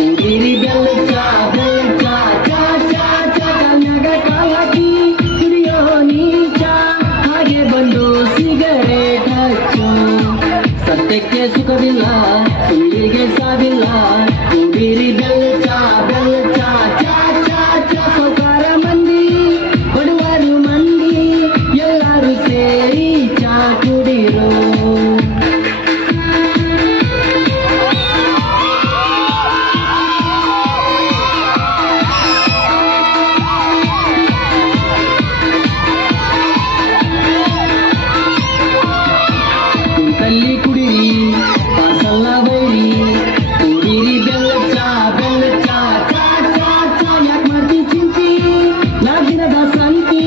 ಿರಿ ಬೇಚಾ ಬೇ ಚಾ ಚಾ ಚಾ ಚ ನಗ ಲಿ ನೀ ಚಾ ಹಾಗೆ ಬಂದು ಸಿಗಲೇ ಟಾ ಸತ್ಯ ಸುಖವಿಲ್ಲ ಹಿರಿಗೆ ಸಾವಿಲ್ಲ తల్లికుడి పసల్లవై ఊరిరి బెల్లచ్చ బెల్లచ్చ చాచ చాచ యాక్ మర్తి చించి లాగిన దాసంతి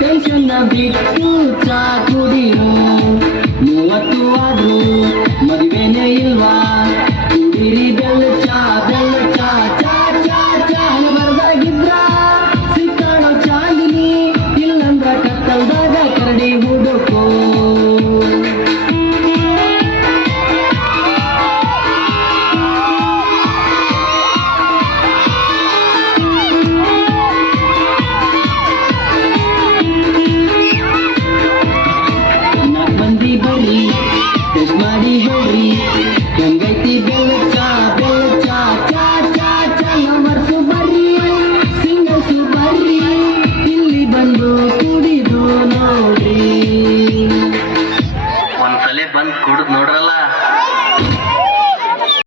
టెన్షన్ నా బీట్ கொடு